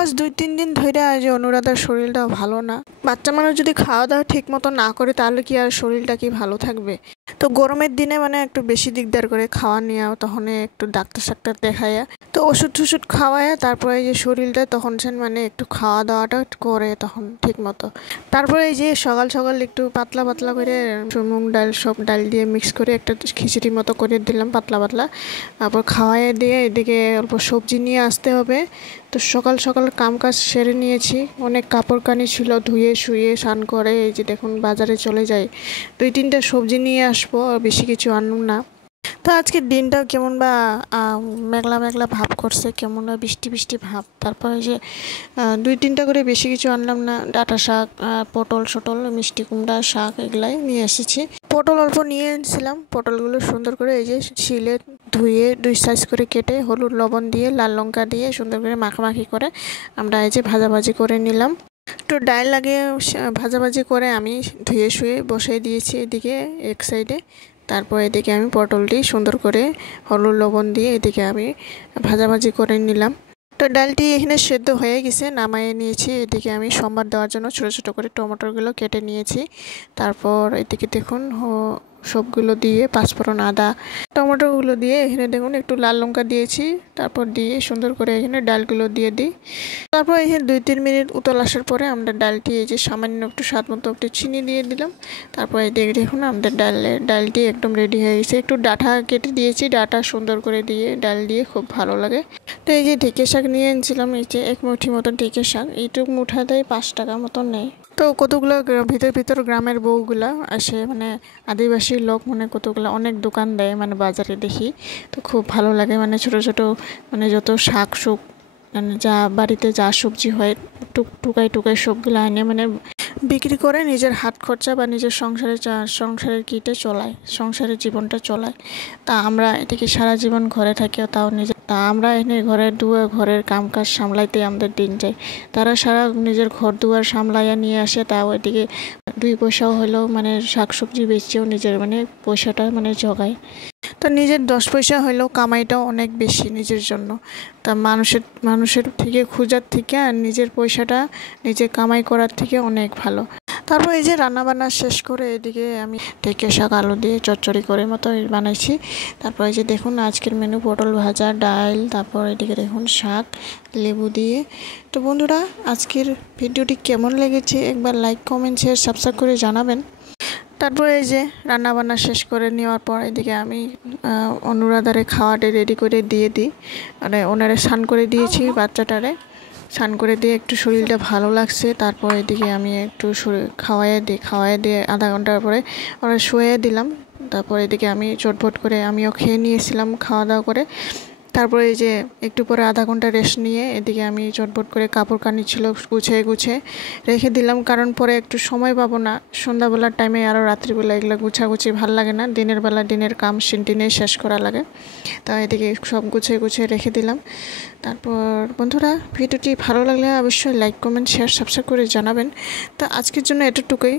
আজ ২-৩ দিন ধইরা যে অনুরাধার শরীরটা ভালো না। বাচ্চা মানুষ যদি খাওয়া-দাওয়া ঠিকমতো না করে তাহলে কি আর শরীরটা কি ভালো থাকবে? তো গরমের দিনে মানে একটু বেশি দিকদার করে খাওয়া নিয়া তখন একটু ডাক্তার-সাক্তার দেখাইয়া তো ওষুধ-টষুধ খাওয়াইয়া তারপরে এই যে শরীরটা তখন সেন মানে একটু খাওয়া-দাওয়াটা করে তখন ঠিকমতো। তারপরে এই যে সকাল একটু পাতলা করে মুগ ডাল সব ডাল দিয়ে মিক্স করে একটা খিচুড়ি মতো করে দিলাম পাতলা। তারপর খাওয়াইয়া দিয়ে এদিকে অল্প সবজি নিয়ে আসতে হবে। তো সকাল কামকাজ সেরে নিয়েছি। অনেক কাপড়-কানি ছিল ধুয়ে শুয়ে স্নান করে এই যে দেখুন বাজারে চলে যাই। ২-৩টা সবজি নিয়ে আসবো, বেশি কিছু আনলাম না। তো আজকের দিনটাও কেমন বা মেঘলা ভাব করছে, কেমন বা বৃষ্টি ভাব। তারপরে যে ২-৩টা করে বেশি কিছু আনলাম না। ডাঁটা শাক, পটল-সটল, মিষ্টি কুমড়া শাক এগুলাই নিয়ে এসেছি। পটল অল্প নিয়ে এনেছিলাম। পটলগুলো সুন্দর করে এই যে শিলে ধুয়ে ২ সাইজ করে কেটে হলুদ লবণ দিয়ে লাল লঙ্কা দিয়ে সুন্দর করে মাখামাখি করে আমরা এই যে ভাজাভাজি করে নিলাম। একটু ডাল লাগিয়ে ভাজাভাজি করে আমি ধুয়ে শুয়ে বসিয়ে দিয়েছি এদিকে এক সাইডে। তারপর এদিকে আমি পটলটি সুন্দর করে হলুদ লবণ দিয়ে এদিকে আমি ভাজাভাজি করে নিলাম। তো ডালটি এখানে সেদ্ধ হয়ে গেছে, নামাইয়ে নিয়েছি। এদিকে আমি সম্বার দেওয়ার জন্য ছোট করে টমেটোগুলো কেটে নিয়েছি। তারপর এদিকে দেখুন সবগুলো দিয়ে পাঁচফোড়ন, আদা, টমেটোগুলো দিয়ে এখানে দেখুন একটু লাল লঙ্কা দিয়েছি। তারপর দিয়ে সুন্দর করে এখানে ডালগুলো দিয়ে দিই। তারপর এখানে ২-৩ মিনিট উতল আসার পরে আমরা ডালটি এই যে সামান্য একটু স্বাদ মতো একটু চিনি দিয়ে দিলাম। তারপর এদিকে দেখুন আমাদের ডালটি একদম রেডি হয়ে গেছে। একটু ডাঁটা কেটে দিয়েছি, ডাঁটা সুন্দর করে দিয়ে ডাল দিয়ে খুব ভালো লাগে। তো এই যে ঢেঁকে শাক নিয়ে এনেছিলাম, এই যে ১ মুঠি মতন ঢেঁকে শাক, এইটুকু মুঠা দেয় ৫ টাকা মতন নেয়। তো কতগুলো ভিতর গ্রামের বউগুলা আসে মানে আদিবাসী লোক মানে কতগুলো অনেক দোকান দেয় মানে বাজারে দেখি। তো খুব ভালো লাগে মানে ছোট মানে যত শাক সুক মানে যা বাড়িতে যা সবজি হয় টুকাই সবগুলো আনে মানে বিক্রি করে নিজের হাত খরচা বা নিজের সংসারের কিটে চলায়, সংসারের জীবনটা চলায়। তা আমরা এদিকে সারা জীবন ঘরে থাকি, তাও তা আমরা এনে ঘরের কামকাজ সামলাইতে আমাদের দিন যায়। তারা সারা নিজের ঘর দুয়ার সামলাইয়া নিয়ে আসে, তাও এদিকে ২ পয়সাও হলেও মানে শাকসবজি বেচেও নিজের মানে পয়সাটা মানে জোগায়। তো নিজের ১০ পয়সা হলেও কামাইটাও অনেক বেশি নিজের জন্য। তা মানুষের থেকে খোঁজার থেকে আর নিজের পয়সাটা নিজে কামাই করার থেকে অনেক ভালো। তারপর এই যে রান্নাবান্না শেষ করে এদিকে আমি ঢেঁকে শাক আলু দিয়ে চচ্চড়ি করে মতো বানাইছি। তারপর এই যে দেখুন আজকের মেনু পটল ভাজা, ডাল, তারপর এদিকে দেখুন শাক লেবু দিয়ে। তো বন্ধুরা আজকের ভিডিওটি কেমন লেগেছে একবার লাইক, কমেন্ট, শেয়ার, সাবস্ক্রাইব করে জানাবেন। তারপরে এই যে রান্নাবান্না শেষ করে নেওয়ার পর এদিকে আমি অনুরাধারে খাওয়াটা রেডি করে দিয়ে দিই। মানে ওনারে স্নান করে দিয়েছি, বাচ্চাটারে স্নান করে দিয়ে একটু শরীরটা ভালো লাগছে। তারপর এদিকে আমি একটু খাওয়াইয়ে দিয়ে আধা ঘন্টার পরে ওরা শুয়ে দিলাম। তারপর এদিকে আমি চটপট করে আমিও খেয়ে নিয়েছিলাম খাওয়া দাওয়া করে। তারপরে এই যে একটু পরে আধা ঘন্টা রেস্ট নিয়ে এদিকে আমি চটপট করে কাপড়-কানি ছিল গুছিয়ে রেখে দিলাম, কারণ পরে একটু সময় পাবো না সন্ধ্যাবেলার টাইমে, আরও রাত্রিবেলা এগুলো গুছাগুছি ভাল লাগে না। দিনের বেলা দিনের কাম দিনে শেষ করা লাগে। তা এদিকে সব গুছিয়ে রেখে দিলাম। তারপর বন্ধুরা ভিডিওটি ভালো লাগলে অবশ্যই লাইক, কমেন্ট, শেয়ার, সাবস্ক্রাইব করে জানাবেন। তো আজকের জন্য এতটুকুই।